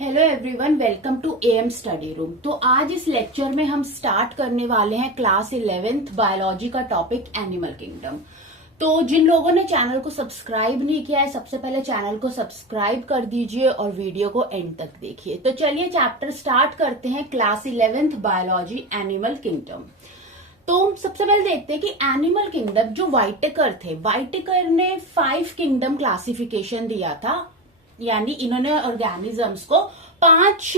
Hello everyone, welcome to AM study room. तो आज इस लेक्चर में हम स्टार्ट करने वाले हैं क्लास 11th बायोलॉजी का टॉपिक एनिमल किंगडम। तो जिन लोगों ने चैनल को सब्सक्राइब नहीं किया है, सबसे पहले चैनल को सब्सक्राइब कर दीजिए और वीडियो को एंड तक देखिए। तो चलिए चैप्टर स्टार्ट करते हैं, class 11th biology animal kingdom. तो सबसे पहले देखते हैं कि एनिमल किंगडम जो वाइटेकर थे, वाइटेकर ने 5 किंगडम क्लासिफिकेशन दिया था, यानी इन्होंने ऑर्गेनिजम्स को 5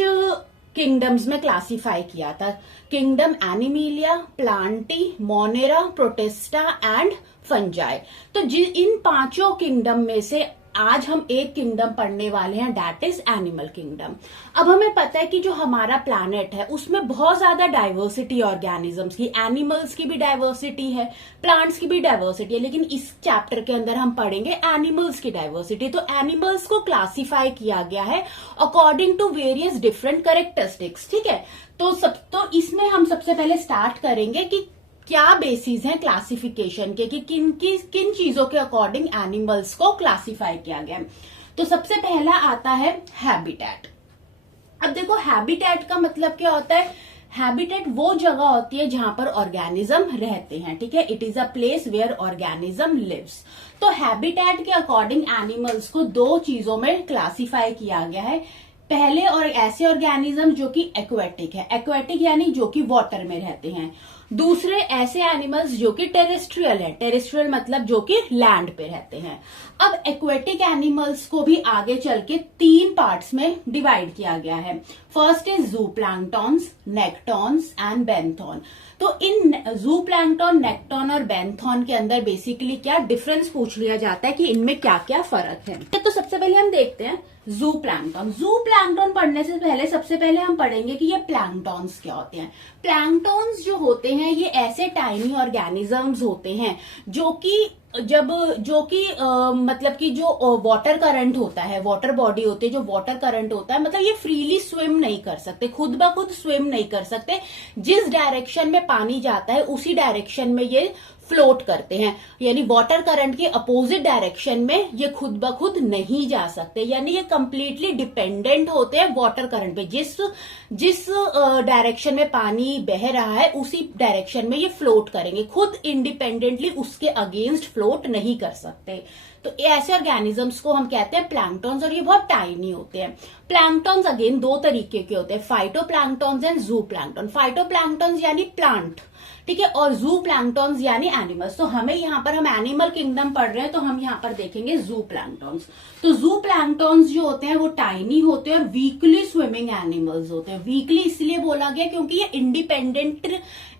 किंगडम्स में क्लासिफाई किया था। Kingdom Animalia, Plantae, Monera, protista and fungi. तो इन 5 किंगडम में से आज हम एक किंगडम पढ़ने वाले हैं, दैट इज एनिमल किंगडम। अब हमें पता है कि जो हमारा प्लैनेट है उसमें बहुत ज्यादा डाइवर्सिटी ऑर्गेनिजम्स की, एनिमल्स की भी डाइवर्सिटी है, प्लांट्स की भी डाइवर्सिटी है, लेकिन इस चैप्टर के अंदर हम पढ़ेंगे एनिमल्स की डाइवर्सिटी। तो एनिमल्स को क्लासिफाई किया गया है according to various different characteristics, ठीक है। तो इसमें हम सबसे पहले स्टार्ट करेंगे कि क्या बेसिस है क्लासिफिकेशन के, कि किन चीजों के अकॉर्डिंग एनिमल्स को क्लासिफाई किया गया। तो सबसे पहला आता है हैबिटेट। अब देखो हैबिटेट का मतलब क्या होता है। हैबिटेट वो जगह होती है जहां पर ऑर्गेनिज्म रहते हैं, ठीक है। It is a place where organism lives. तो हैबिटेट के अकॉर्डिंग एनिमल्स को 2 चीजों में क्लासिफाई किया गया है। पहले और ऐसे ऑर्गेनिज्म जो कि एक्वेटिक है, एक्वेटिक यानी जो कि वाटर में रहते हैं। दूसरे ऐसे एनिमल्स जो कि टेरेस्ट्रियल है, टेरेस्ट्रियल मतलब जो कि लैंड पे रहते हैं। अब एक्वेटिक एनिमल्स को भी आगे चल के 3 पार्ट्स में डिवाइड किया गया है। First is zooplanktons, nektons and benthon. तो इन जूप्लैंक्टॉन, नेक्टॉन और बेंथॉन के अंदर बेसिकली क्या डिफरेंस पूछ लिया जाता है कि इनमें क्या क्या फर्क है। तो सबसे पहले हम देखते हैं जूप्लैंक्टॉन। जूप्लैंक्टॉन पढ़ने से पहले सबसे पहले हम पढ़ेंगे कि ये प्लैंक्टॉन्स क्या होते हैं। प्लैंक्टॉन्स जो होते हैं ये ऐसे टाइनी ऑर्गेनिजम्स होते हैं जो कि मतलब कि जो वाटर करंट होता है, वाटर बॉडी होती है, जो वाटर करंट होता है, मतलब ये फ्रीली स्विम नहीं कर सकते, खुद ब खुद स्विम नहीं कर सकते। जिस डायरेक्शन में पानी जाता है उसी डायरेक्शन में ये फ्लोट करते हैं, यानी वाटर करंट के अपोजिट डायरेक्शन में ये खुद ब खुद नहीं जा सकते, यानी ये कंप्लीटली डिपेंडेंट होते हैं वाटर करंट पे। जिस डायरेक्शन में पानी बह रहा है उसी डायरेक्शन में ये फ्लोट करेंगे, खुद इंडिपेंडेंटली उसके अगेंस्ट फ्लोट नहीं कर सकते। तो ऐसे ऑर्गेनिजम्स को हम कहते हैं प्लैंक्टॉन्स, और ये बहुत टाइनी होते हैं। प्लैंक्टॉन्स अगेन 2 तरीके के होते हैं, फाइटोप्लैंक्टॉन्स एंड जूप्लैंक्टॉन। फाइटोप्लैंक्टॉन्स यानी प्लांट, ठीक है, और जूप्लैंक्टॉन्स यानी एनिमल्स। तो हमें यहाँ पर, हम एनिमल किंगडम पढ़ रहे हैं तो हम यहाँ पर देखेंगे जूप्लैंक्टॉन्स। तो जूप्लैंक्टॉन्स जो होते हैं वो टाइनी होते हैं और वीकली स्विमिंग एनिमल्स होते हैं। वीकली इसलिए बोला गया क्योंकि ये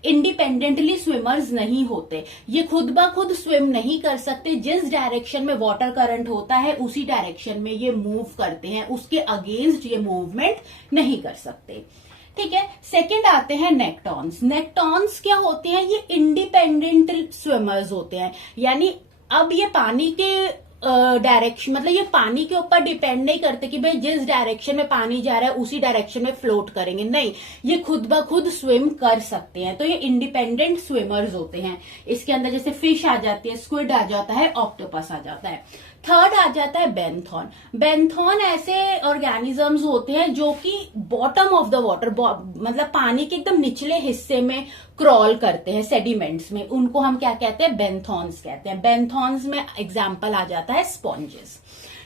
इंडिपेंडेंटली स्विमर्स नहीं होते, ये खुद ब खुद स्विम नहीं कर सकते। जिस डायरेक्शन में वाटर करंट होता है उसी डायरेक्शन में ये मूव करते हैं, उसके अगेंस्ट ये मूवमेंट नहीं कर सकते, ठीक है। सेकंड आते हैं नेक्टॉन्स। नेक्टॉन्स क्या होते हैं, ये इंडिपेंडेंट स्विमर्स होते हैं, यानी अब ये पानी के डायरेक्शन, मतलब ये पानी के ऊपर डिपेंड नहीं करते कि भाई जिस डायरेक्शन में पानी जा रहा है उसी डायरेक्शन में फ्लोट करेंगे, नहीं, ये खुद ब खुद स्विम कर सकते हैं। तो ये इंडिपेंडेंट स्विमर्स होते हैं। इसके अंदर जैसे फिश आ जाती है, स्क्विड आ जाता है, ऑक्टोपस आ जाता है। थर्ड आ जाता है बेंथॉन। बेंथॉन ऐसे ऑर्गेनिजम्स होते हैं जो कि बॉटम ऑफ द वाटर, मतलब पानी के एकदम निचले हिस्से में क्रॉल करते हैं, सेडिमेंट्स में। उनको हम क्या कहते हैं, बेंथॉन्स कहते हैं। बेंथॉन्स में एग्जाम्पल आ जाता है स्पॉन्जेस,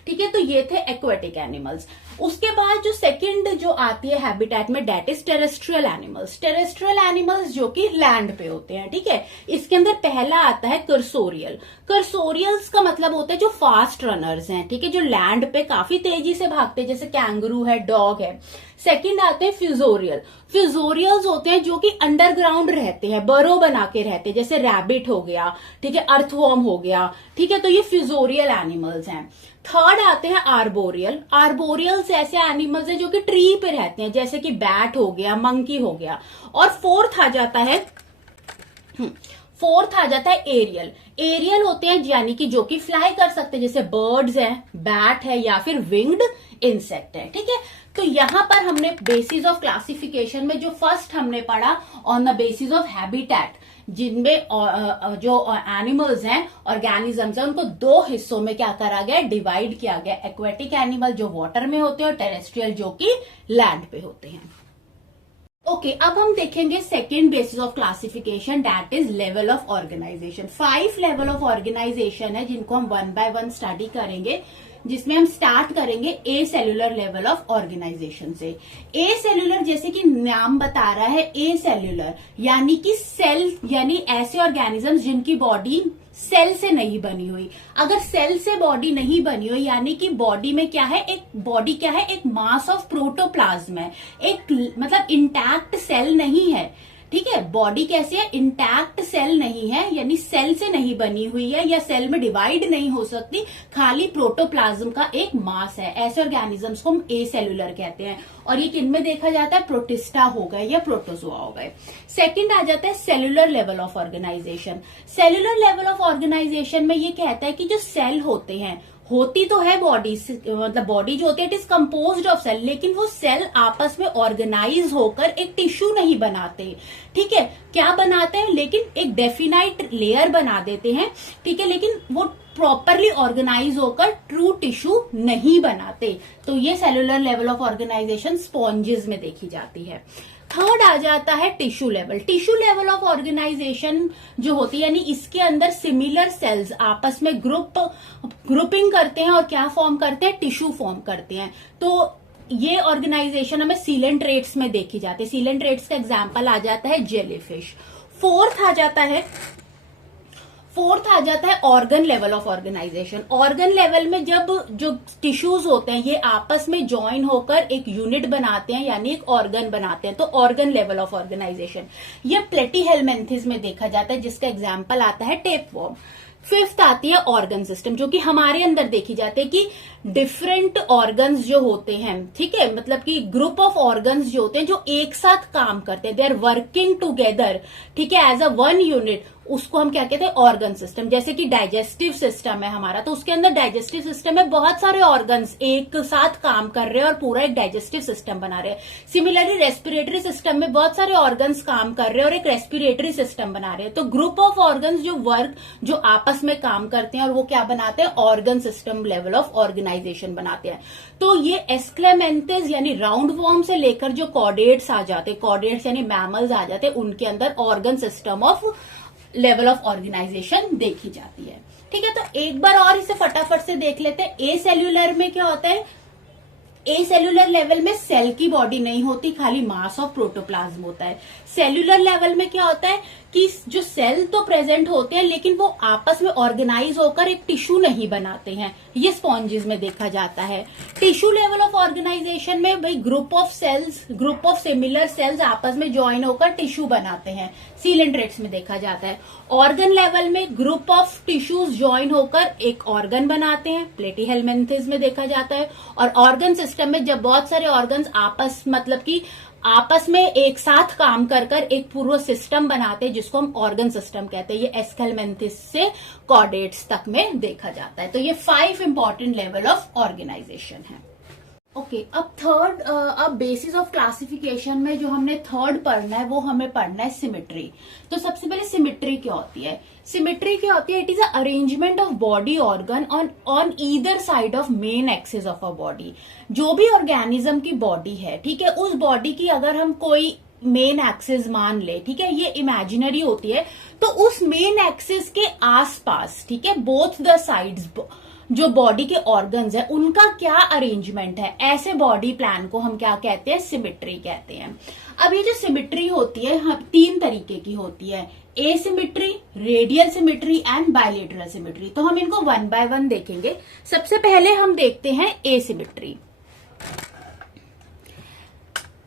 ठीक है। तो ये थे एक्वेटिक एनिमल्स। उसके बाद जो सेकंड जो आती है हैबिटेट में, that is terrestrial animals. Terrestrial animals जो कि लैंड पे होते हैं, ठीक है। इसके अंदर पहला आता है कर्सोरियल। कर्सोरियल्स का मतलब होता है जो फास्ट रनर्स हैं, ठीक है, जो लैंड पे काफी तेजी से भागते हैं, जैसे कैंगरू है, डॉग है। सेकंड आते हैं फ्यूजोरियल। फ्यूजोरियल्स होते हैं जो कि अंडरग्राउंड रहते हैं, बरो बना के रहते हैं, जैसे रैबिट हो गया, ठीक है, अर्थवॉर्म हो गया, ठीक है। तो ये फ्यूजोरियल एनिमल्स हैं। थर्ड आते हैं आर्बोरियल। आर्बोरियल्स ऐसे एनिमल्स हैं जो कि ट्री पे रहते हैं, जैसे कि बैट हो गया, मंकी हो गया। और फोर्थ आ जाता है एरियल। एरियल होते हैं यानी कि जो कि फ्लाई कर सकते हैं, जैसे बर्ड्स हैं, बैट है या फिर विंग्ड इंसेक्ट है, ठीक है। तो यहां पर हमने बेसिस ऑफ क्लासिफिकेशन में जो फर्स्ट हमने पढ़ा on the basis of habitat, जिनमें जो एनिमल्स हैं, ऑर्गेनिजम्स हैं, उनको दो हिस्सों में क्या करा गया, डिवाइड किया गया। एक्वेटिक एनिमल जो वाटर में होते हैं और टेरेस्ट्रियल जो कि लैंड पे होते हैं। ओके, अब हम देखेंगे second basis of classification, that is level of organisation. 5 level of organisation है जिनको हम 1 बाय 1 स्टडी करेंगे, जिसमें हम स्टार्ट करेंगे ए सेल्यूलर लेवल ऑफ ऑर्गेनाइजेशन से। ए सेल्यूलर जैसे कि नाम बता रहा है, ए सेल्यूलर यानी कि सेल, यानी ऐसे ऑर्गेनिजम्स जिनकी बॉडी सेल से नहीं बनी हुई। अगर सेल से बॉडी नहीं बनी हुई यानी कि बॉडी में क्या है, एक मास ऑफ प्रोटोप्लाज्म है, एक मतलब इंटैक्ट सेल नहीं है। ठीक है, बॉडी कैसी है, इंटैक्ट सेल नहीं है, यानी सेल से नहीं बनी हुई है या सेल में डिवाइड नहीं हो सकती, खाली प्रोटोप्लाज्म का एक मास है। ऐसे ऑर्गेनिजम्स को हम ए सेल्यूलर कहते हैं। और ये किनमें देखा जाता है, प्रोटिस्टा हो गए या प्रोटोजोआ हो गए। सेकंड आ जाता है cellular level of organisation. Cellular level of organisation में ये कहता है कि जो सेल होते हैं, होती तो है बॉडी, मतलब बॉडी जो होती है it is composed of cell, लेकिन वो सेल आपस में ऑर्गेनाइज होकर एक टिश्यू नहीं बनाते। ठीक है, क्या बनाते हैं, लेकिन एक डेफिनाइट लेयर बना देते हैं। ठीक है, लेकिन वो प्रॉपरली ऑर्गेनाइज होकर ट्रू टिश्यू नहीं बनाते। तो ये cellular level of organisation sponges में देखी जाती है। थर्ड आ जाता है tissue level. Tissue level of organisation जो होती है, यानी इसके अंदर सिमिलर सेल्स आपस में ग्रुपिंग करते हैं और क्या फॉर्म करते हैं, टिश्यू फॉर्म करते हैं। तो ये ऑर्गेनाइजेशन हमें सीलेंट्रेट्स में देखी जाती है। सीलेंट्रेट्स का एग्जाम्पल आ जाता है जेलीफिश। फोर्थ आ जाता है organ level of organisation. Organ level में जब जो टिश्यूज होते हैं ये आपस में ज्वाइन होकर एक यूनिट बनाते हैं, यानी एक ऑर्गन बनाते हैं, तो ऑर्गन लेवल ऑफ ऑर्गेनाइजेशन ये प्लेटीहेलमिन्थेस में देखा जाता है, जिसका एग्जाम्पल आता है टेपवॉर्म। फिफ्थ आती है ऑर्गन सिस्टम, जो कि हमारे अंदर देखी जाती है कि डिफरेंट ऑर्गन्स जो होते हैं, ठीक है, मतलब कि ग्रुप ऑफ ऑर्गन्स जो होते हैं जो एक साथ काम करते हैं, दे आर वर्किंग टुगेदर, ठीक है, एज अ वन यूनिट, उसको हम क्या कहते हैं, ऑर्गन सिस्टम। जैसे कि डाइजेस्टिव सिस्टम है हमारा, तो उसके अंदर डाइजेस्टिव सिस्टम में बहुत सारे ऑर्गन्स एक साथ काम कर रहे हैं और पूरा एक डाइजेस्टिव सिस्टम बना रहे हैं। सिमिलरली रेस्पिरेटरी सिस्टम में बहुत सारे ऑर्गन्स काम कर रहे हैं और एक रेस्पिरेटरी सिस्टम बना रहे हैं। तो ग्रुप ऑफ ऑर्गन्स जो आपस में काम करते हैं और वो क्या बनाते हैं, organ system level of organisation बनाते हैं। तो ये एस्क्लेमेंथेस यानी राउंड वॉर्म से लेकर जो कॉर्डेट्स आ जाते हैं, कॉर्डेट्स यानी मैमल्स आ जाते हैं, उनके अंदर organ system of level of organisation देखी जाती है। ठीक है, तो एक बार और इसे फटाफट से देख लेते हैं। ए सेल्यूलर में क्या होता है, ए सेल्यूलर लेवल में सेल की बॉडी नहीं होती, खाली मास ऑफ प्रोटोप्लाज्म होता है। सेल्यूलर लेवल में क्या होता है कि जो सेल तो प्रेजेंट होते हैं लेकिन वो आपस में ऑर्गेनाइज होकर एक टिश्यू नहीं बनाते हैं, ये स्पॉन्जेस में देखा जाता है। टिश्यू लेवल ऑफ ऑर्गेनाइजेशन में भाई ग्रुप ऑफ सिमिलर सेल्स आपस में ज्वाइन होकर टिश्यू बनाते हैं, सीलेंट्रेट्स में देखा जाता है। ऑर्गन लेवल में ग्रुप ऑफ टिश्यूज ज्वाइन होकर एक ऑर्गन बनाते हैं, प्लेटीहेलमिन्थेस में देखा जाता है। और ऑर्गन सिस्टम में जब बहुत सारे ऑर्गन्स आपस में एक साथ काम कर एक पूरा सिस्टम बनाते हैं, जिसको हम ऑर्गन सिस्टम कहते हैं। ये एस्केलमेंथिस से कॉर्डेट्स तक में देखा जाता है। तो ये 5 इंपॉर्टेंट लेवल ऑफ ऑर्गेनाइजेशन है। ओके, अब बेसिस ऑफ क्लासिफिकेशन में जो हमने थर्ड पढ़ना है वो हमें पढ़ना है सिमेट्री। तो सबसे पहले सिमेट्री क्या होती है? सिमेट्री क्या होती है? It is a arrangement of body organ on either side of main axis of a body. जो भी ऑर्गेनिज्म की बॉडी है, ठीक है, उस बॉडी की अगर हम कोई मेन एक्सिस मान ले, ठीक है, ये इमेजिनरी होती है, तो उस मेन एक्सिस के आसपास, ठीक है, बोथ द साइड्स जो बॉडी के ऑर्गन्स है उनका क्या अरेंजमेंट है, ऐसे बॉडी प्लान को हम क्या कहते हैं, सिमेट्री कहते हैं। अब ये जो सिमेट्री होती है हम 3 तरीके की होती है, asymmetry, radial symmetry and bilateral symmetry. तो हम इनको 1 बाय 1 देखेंगे। सबसे पहले हम देखते हैं एसिमेट्री।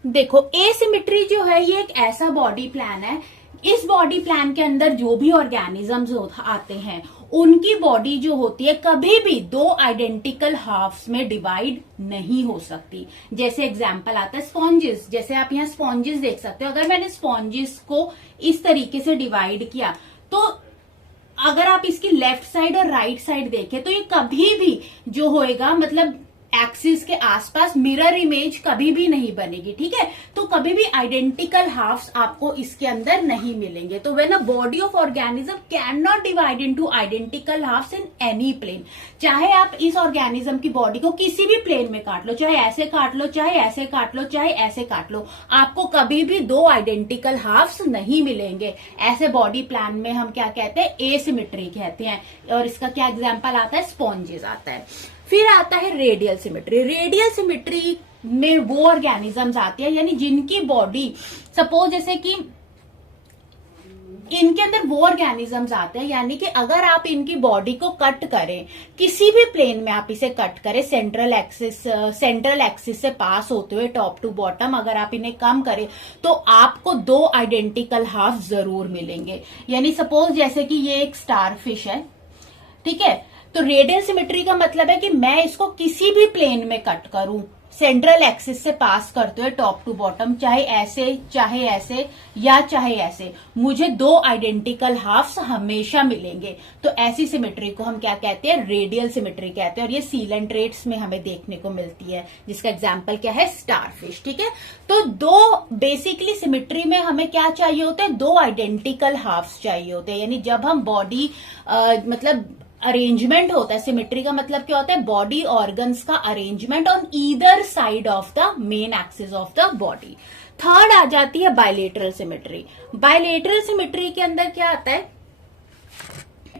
देखो, एसिमेट्री जो है ये एक ऐसा बॉडी प्लान है, इस बॉडी प्लान के अंदर जो भी ऑर्गेनिजम्स आते हैं उनकी बॉडी जो होती है कभी भी 2 आइडेंटिकल हाफ्स में डिवाइड नहीं हो सकती। जैसे एग्जांपल आता है स्पॉन्जेस, जैसे आप यहाँ स्पॉन्जेस देख सकते हो। अगर मैंने स्पॉन्जेस को इस तरीके से डिवाइड किया तो अगर आप इसकी लेफ्ट साइड और राइट साइड देखें तो ये कभी भी जो होएगा, मतलब एक्सिस के आसपास मिरर इमेज कभी भी नहीं बनेगी, ठीक है। तो कभी भी आइडेंटिकल हाफ्स आपको इसके अंदर नहीं मिलेंगे। तो when a body of organism can not divide into identical halves in any plane, चाहे आप इस ऑर्गेनिज्म की बॉडी को किसी भी प्लेन में काट लो, चाहे ऐसे काट लो, चाहे ऐसे काट लो, चाहे ऐसे काट लो, आपको कभी भी दो आइडेंटिकल हाफ्स नहीं मिलेंगे। ऐसे बॉडी प्लान में हम क्या कहते हैं, एसिमेट्री कहते हैं। और इसका क्या एग्जांपल आता है, स्पॉन्जेस आता है। फिर आता है रेडियल सिमेट्री। रेडियल सिमेट्री में वो ऑर्गेनिजम्स आते हैं यानी जिनकी बॉडी, सपोज जैसे कि इनके अंदर वो ऑर्गेनिजम्स आते हैं, यानी कि अगर आप इनकी बॉडी को कट करें, किसी भी प्लेन में आप इसे कट करें, सेंट्रल एक्सिस से पास होते हुए टॉप टू बॉटम, अगर आप इन्हें कम करें तो आपको दो आइडेंटिकल हाफ जरूर मिलेंगे। यानी सपोज जैसे कि ये एक स्टार फिश है, ठीक है। तो रेडियल सिमेट्री का मतलब है कि मैं इसको किसी भी प्लेन में कट करूं, सेंट्रल एक्सिस से पास करते हुए टॉप टू बॉटम, चाहे ऐसे या चाहे ऐसे, मुझे दो आइडेंटिकल हाफ्स हमेशा मिलेंगे। तो ऐसी सिमेट्री को हम क्या कहते हैं, रेडियल सिमेट्री कहते हैं। और ये सीलेंट्रेट्स में हमें देखने को मिलती है, जिसका एग्जांपल क्या है, स्टारफिश, ठीक है। तो दो बेसिकली सिमेट्री में हमें क्या चाहिए होते हैं, दो आइडेंटिकल हाफ्स चाहिए होते हैं। यानी जब हम बॉडी मतलब अरेंजमेंट होता है, सिमेट्री का मतलब क्या होता है, बॉडी ऑर्गन्स का arrangement on either side of the main axis of the body. Third आ जाती है बायलेटरल सिमेट्री। बायलेटरल सिमेट्री के अंदर क्या आता है,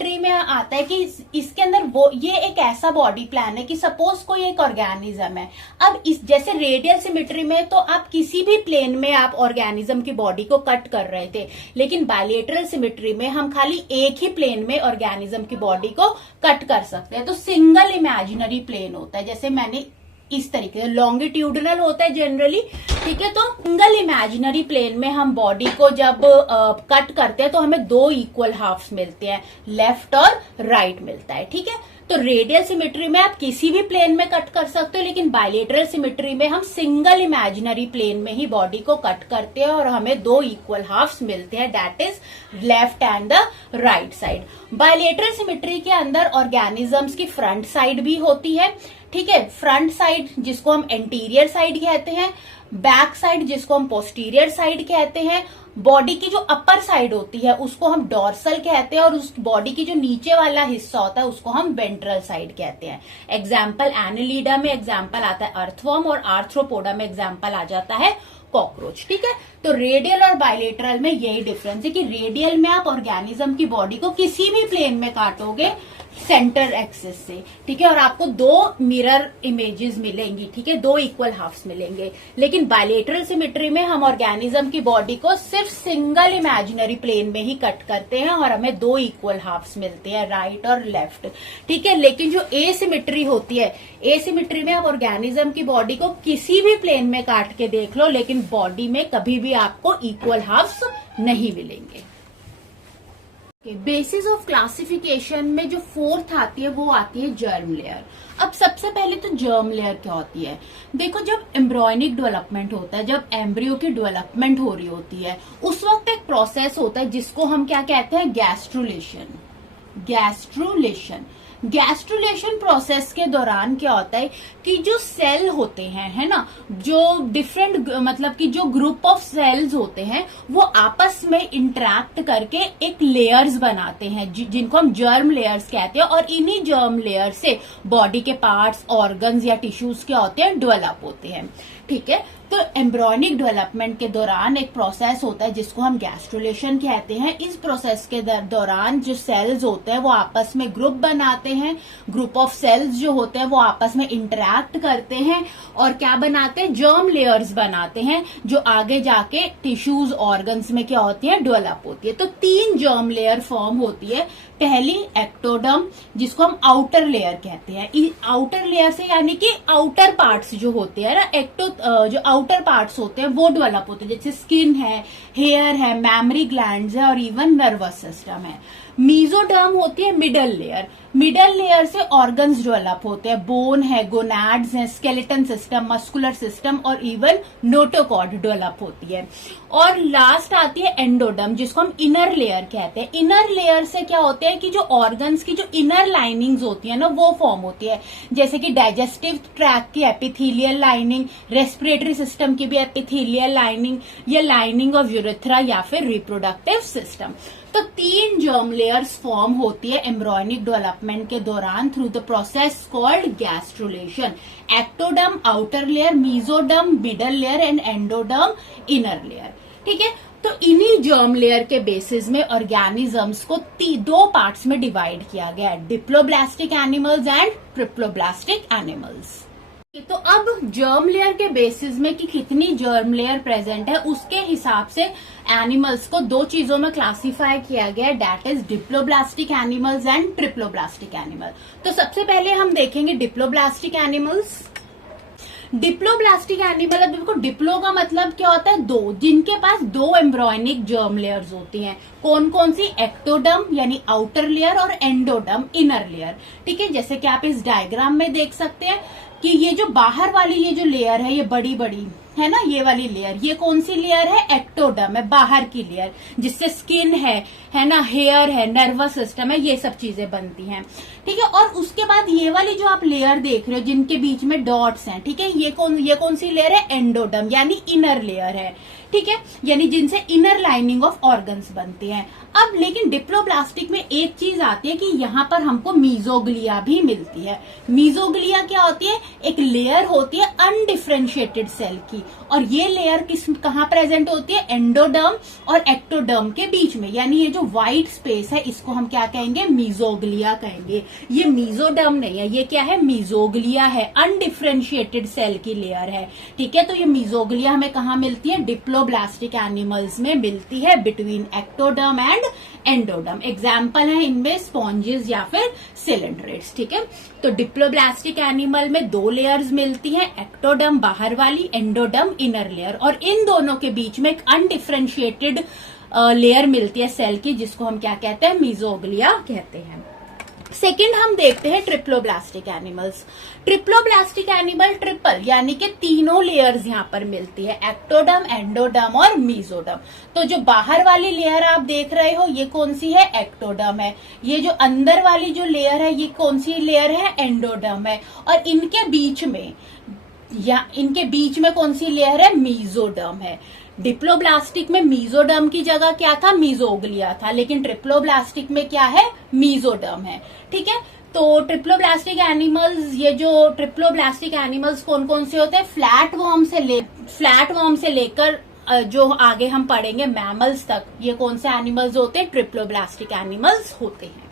सिमेट्री में आता है कि इसके अंदर वो ये एक ऐसा बॉडी प्लान है कि सपोज कोई एक ऑर्गेनिज्म है। अब इस जैसे रेडियल सिमेट्री में तो आप किसी भी प्लेन में आप ऑर्गेनिज्म की बॉडी को कट कर रहे थे, लेकिन बायलेटरल सिमेट्री में हम खाली एक ही प्लेन में ऑर्गेनिज्म की बॉडी को कट कर सकते हैं। तो सिंगल इमेजिनरी प्लेन होता है, जैसे मैंने इस तरीके से, लॉन्गिट्यूडनल होता है जनरली, ठीक है। तो सिंगल इमेजिनरी प्लेन में हम बॉडी को जब कट करते हैं तो हमें दो इक्वल हाफ्स मिलते हैं, लेफ्ट और राइट मिलता है, ठीक है। तो रेडियल सिमेट्री में आप किसी भी प्लेन में कट कर सकते हो, लेकिन बायलेटरल सिमेट्री में हम सिंगल इमेजिनरी प्लेन में ही बॉडी को कट करते हैं और हमें दो इक्वल हाफ्स मिलते हैं, that is left and the right side. Bilateral symmetry के अंदर ऑर्गेनिजम्स की फ्रंट साइड भी होती है, ठीक है। फ्रंट साइड जिसको हम एंटीरियर साइड कहते हैं, बैक साइड जिसको हम पोस्टीरियर साइड कहते हैं, बॉडी की जो अपर साइड होती है उसको हम डॉर्सल कहते हैं, और उस बॉडी की जो नीचे वाला हिस्सा होता है उसको हम वेंट्रल साइड कहते हैं। एग्जाम्पल एनालिडा में एग्जाम्पल आता है अर्थवर्म, और आर्थ्रोपोडा में एग्जाम्पल आ जाता है कॉकरोच, ठीक है। तो रेडियल और बायलेटरल में यही डिफरेंस है कि रेडियल में आप ऑर्गेनिज्म की बॉडी को किसी भी प्लेन में काटोगे सेंटर एक्सिस से, ठीक है, और आपको दो मिरर इमेजेस मिलेंगी, ठीक है, दो इक्वल हाफ्स मिलेंगे। लेकिन बायलेटरल सिमेट्री में हम ऑर्गेनिज्म की बॉडी को सिर्फ सिंगल इमेजिनरी प्लेन में ही कट करते हैं और हमें दो इक्वल हाफ्स मिलते हैं, राइट और लेफ्ट, ठीक है। लेकिन जो एसिमेट्री होती है, एसिमेट्री में आप ऑर्गेनिज्म की बॉडी को किसी भी प्लेन में काट के देख लो, लेकिन बॉडी में कभी भी आपको इक्वल हाफ्स नहीं मिलेंगे। बेसिस ऑफ क्लासिफिकेशन में जो फोर्थ आती है वो आती है जर्म लेयर। अब सबसे पहले तो जर्म लेयर क्या होती है, देखो जब एम्ब्रॉयनिक डेवलपमेंट होता है, जब एम्ब्रियो की डेवलपमेंट हो रही होती है, उस वक्त एक प्रोसेस होता है जिसको हम क्या कहते हैं, गैस्ट्रुलेशन। गैस्ट्रुलेशन प्रोसेस के दौरान क्या होता है कि जो सेल होते हैं, है ना, जो डिफरेंट मतलब कि जो ग्रुप ऑफ सेल्स होते हैं वो आपस में इंटरेक्ट करके एक लेयर्स बनाते हैं जिनको हम जर्म लेयर्स कहते हैं, और इन्हीं जर्म लेयर से बॉडी के पार्ट्स, ऑर्गन्स या टिश्यूज क्या होते हैं, डेवलप होते हैं, ठीक है। तो एम्ब्रॉयनिक डेवलपमेंट के दौरान एक प्रोसेस होता है जिसको हम गैस्ट्रुलेशन कहते हैं। इस प्रोसेस के दौरान जो सेल्स होते हैं वो आपस में ग्रुप बनाते हैं, ग्रुप ऑफ सेल्स जो होते हैं वो आपस में इंटरैक्ट करते हैं और क्या बनाते हैं, जर्म लेयर्स बनाते हैं, जो आगे जाके टिश्यूज, ऑर्गन्स में क्या होती है, डेवलप होती है। तो तीन जर्म लेयर फॉर्म होती है। पहली एक्टोडर्म, जिसको हम आउटर लेयर कहते हैं। आउटर लेयर से यानी कि आउटर पार्ट्स जो होते हैं ना, जो आउटर पार्ट्स होते हैं वो डेवलप होते हैं, जैसे स्किन है, हेयर है, मैमरी ग्लैंड्स है और इवन नर्वस सिस्टम है। मीजोडर्म होती है मिडल लेयर। मिडल लेयर से ऑर्गन्स डेवलप होते हैं, बोन है, गोनाड्स है, स्केलेटन सिस्टम, मस्कुलर सिस्टम और इवन नोटोकॉर्ड डेवलप होती है। और लास्ट आती है एंडोडर्म, जिसको हम इनर लेयर कहते हैं। इनर लेयर से क्या होते हैं कि जो ऑर्गन्स की जो इनर लाइनिंग्स होती है ना वो फॉर्म होती है, जैसे कि डाइजेस्टिव ट्रैक्ट की एपिथेलियल लाइनिंग, रेस्पिरेटरी सिस्टम की भी एपिथेलियल लाइनिंग, या लाइनिंग ऑफ यूरेथ्रा या फिर रिप्रोडक्टिव सिस्टम। तो 3 जर्म लेयर्स फॉर्म होती है एम्ब्रॉयनिक डेवलपमेंट के दौरान through the process called gastrulation. Ectoderm outer layer, mesoderm middle layer and endoderm inner layer. ठीक है, तो इन्हीं जर्म लेयर के बेसिस में ऑर्गेनिजम्स को 2 पार्ट्स में डिवाइड किया गया है, diploblastic animals and triploblastic animals. तो अब जर्म लेयर के बेसिस में कि कितनी जर्म लेयर प्रेजेंट है उसके हिसाब से एनिमल्स को 2 चीजों में क्लासिफाई किया गया है, that is diploblastic animals and triploblastic animal. तो सबसे पहले हम देखेंगे डिप्लोब्लास्टिक एनिमल्स। डिप्लोब्लास्टिक एनिमल, अब देखो डिप्लो का मतलब क्या होता है, 2, जिनके पास 2 एम्ब्रॉयनिक जर्म लेयर्स होती हैं। कौन कौन सी? एक्टोडर्म यानी आउटर लेयर और एंडोडर्म इनर लेयर। ठीक है, जैसे कि आप इस डायग्राम में देख सकते हैं कि ये जो बाहर वाली ये जो लेयर है, ये बड़ी बड़ी है ना, ये वाली लेयर, ये कौन सी लेयर है? एक्टोडर्म है, बाहर की लेयर, जिससे स्किन है ना, हेयर है, नर्वस सिस्टम है, ये सब चीजें बनती हैं। ठीक है, और उसके बाद ये वाली जो आप लेयर देख रहे हो जिनके बीच में डॉट्स हैं, ठीक है, ये कौन सी लेयर है? एंडोडर्म यानी इनर लेयर है। ठीक है, यानी जिनसे इनर लाइनिंग ऑफ ऑर्गन्स बनती है। अब लेकिन डिप्लोब्लास्टिक में एक चीज आती है कि यहाँ पर हमको मीजोग्लिया भी मिलती है। मीजोग्लिया क्या होती है? एक लेयर होती है अनडिफरेंशिएटेड सेल की, और ये लेयर कहाँ प्रेजेंट होती है? एंडोडर्म और एक्टोडर्म के बीच में, यानी ये जो व्हाइट स्पेस है इसको हम क्या कहेंगे? मीजोग्लिया कहेंगे। ये मीजोडर्म नहीं है, ये क्या है? मीजोग्लिया है, अनडिफरेंशिएटेड सेल की लेयर है। ठीक है, तो ये मीजोग्लिया हमें कहाँ मिलती है? डिप्लोब्लास्टिक एनिमल्स में मिलती है, between ectoderm and endoderm. Example है इनमें स्पॉन्जेस या फिर सिलेंड्रेट्स। ठीक है, तो डिप्लोब्लास्टिक एनिमल में 2 लेयर्स मिलती हैं, एक्टोडर्म बाहर वाली, एंडोडर्म इनर लेयर, और इन दोनों के बीच में एक अनडिफरेंशिएटेड लेयर मिलती है सेल की, जिसको हम क्या कहते हैं? मीजोग्लिया कहते हैं। सेकंड हम देखते हैं triploblastic animals. Triploblastic animal triple यानी कि 3 लेयर्स यहाँ पर मिलती है, एक्टोडर्म, एंडोडर्म और मीजोडर्म। तो जो बाहर वाली लेयर आप देख रहे हो ये कौन सी है? एक्टोडर्म है। ये जो अंदर वाली जो लेयर है ये कौन सी लेयर है? एंडोडर्म है। और इनके बीच में कौन सी लेयर है? मीजोडर्म है। डिप्लोब्लास्टिक में मीजोडर्म की जगह क्या था? मीजोग्लिया था, लेकिन ट्रिप्लोब्लास्टिक में क्या है? मीजोडर्म है। ठीक है, तो ट्रिप्लोब्लास्टिक एनिमल्स कौन कौन से होते हैं? फ्लैट वर्म से लेकर जो आगे हम पढ़ेंगे मैमल्स तक, ये कौन से एनिमल्स होते हैं? ट्रिप्लोब्लास्टिक एनिमल्स होते हैं।